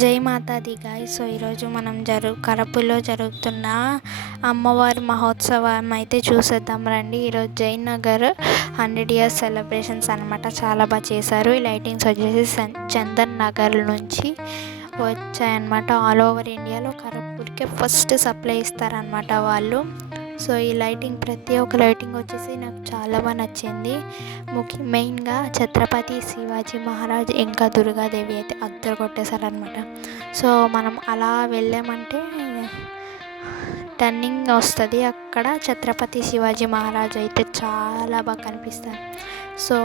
జై మాతాది guys. So ఈరోజు మనం కరపులో జరుగుతున్న అమ్మవారి మహోత్సవం అయితే చూసేద్దాం రండి. ఈరోజు జయనగర్ 100 years సెలబ్రేషన్స్ అనమాట. చాలా బాగా చేశారు. ఈ లైటింగ్స్ వచ్చేసి చందన్ నగర్ నుంచి వచ్చాయన్నమాట. ఆల్ ఓవర్ ఇండియాలో కరపూర్కే ఫస్ట్ సప్లై ఇస్తారనమాట వాళ్ళు. సో ఈ లైటింగ్, ప్రతి ఒక్క లైటింగ్ వచ్చేసి నాకు చాలా బాగా నచ్చింది. మెయిన్గా ఛత్రపతి శివాజీ మహారాజ్ ఇంకా దుర్గాదేవి అయితే అద్దరు కొట్టేశారనమాట. సో మనం అలా వెళ్ళామంటే టర్నింగ్ వస్తుంది, అక్కడ ఛత్రపతి శివాజీ మహారాజ్ అయితే చాలా బాగా కనిపిస్తారు. So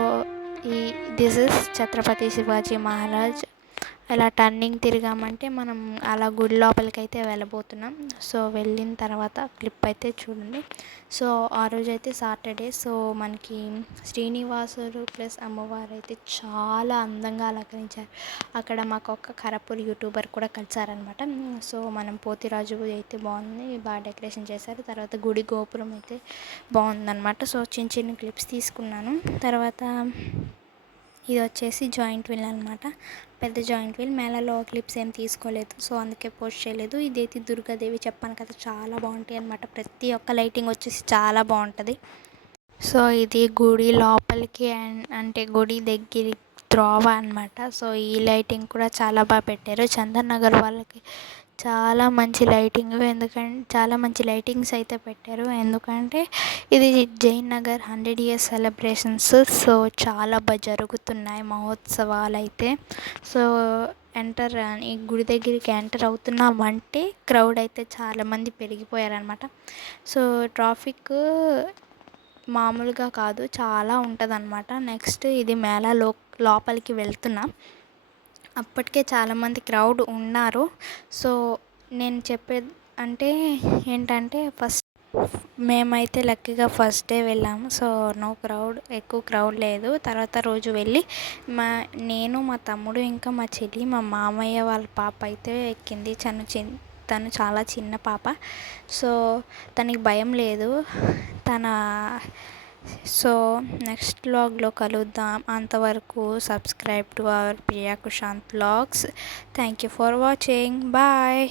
this is Chhatrapati Shivaji Maharaj. ఇలా టర్నింగ్ తిరిగామంటే మనం అలా గుడి లోపలికి అయితే వెళ్ళబోతున్నాం. సో వెళ్ళిన తర్వాత క్లిప్ అయితే చూడండి. సో ఆ రోజు అయితే సాటర్డే. సో మనకి శ్రీనివాసుడు ప్లస్ అమ్మవారు అయితే చాలా అందంగా అలంకరించారు. అక్కడ మాకు ఒక కరపూర్ యూట్యూబర్ కూడా కలిసారనమాట. సో మనం పోతిరాజు అయితే బాగుంది, బాగా డెకరేషన్ చేశారు. తర్వాత గుడి గోపురం అయితే బాగుందన్నమాట. సో చిన్న చిన్న క్లిప్స్ తీసుకున్నాను. తర్వాత ఇది వచ్చేసి జాయింట్ వీల్ అనమాట, పెద్ద జాయింట్ వీల్. మేళలో క్లిప్స్ ఏం తీసుకోలేదు, సో అందుకే పోస్ట్ చేయలేదు. ఇదైతే దుర్గాదేవి, చెప్పాను కదా చాలా బాగుంటాయి అనమాట. ప్రతి ఒక్క లైటింగ్ వచ్చేసి చాలా బాగుంటుంది. సో ఇది గుడి లోపలికి అంటే గుడి దగ్గర త్రోవ అనమాట. సో ఈ లైటింగ్ కూడా చాలా బాగా పెట్టారు. చందన్ నగర్ వాళ్ళకి చాలా మంచి లైటింగ్, ఎందుకంటే చాలా మంచి లైటింగ్స్ అయితే పెట్టారు. ఎందుకంటే ఇది జయనగర్ 100 years సెలబ్రేషన్స్. సో చాలా బాగా జరుగుతున్నాయి మహోత్సవాలు అయితే. సో ఈ గుడి దగ్గరికి ఎంటర్ అవుతున్నామంటే క్రౌడ్ అయితే చాలామంది పెరిగిపోయారనమాట. సో ట్రాఫిక్ మామూలుగా కాదు, చాలా ఉంటుందన్నమాట. నెక్స్ట్ ఇది మేళా లోపలికి వెళ్తున్నాం. అప్పటికే చాలామంది క్రౌడ్ ఉన్నారు. సో నేను చెప్పేది అంటే ఏంటంటే, మేమైతే లక్కీగా ఫస్ట్ డే వెళ్ళాము. సో నో క్రౌడ్, ఎక్కువ క్రౌడ్ లేదు. తర్వాత రోజు వెళ్ళి నేను మా తమ్ముడు ఇంకా మా చెల్లి, మా మామయ్య వాళ్ళ పాప అయితే ఎక్కింది. తను చాలా చిన్న పాప. సో తనకి భయం లేదు. సో నెక్స్ట్ వ్లాగ్లో కలుద్దాం. అంతవరకు subscribe to our Priya Kushanth vlogs. Thank you for watching. Bye.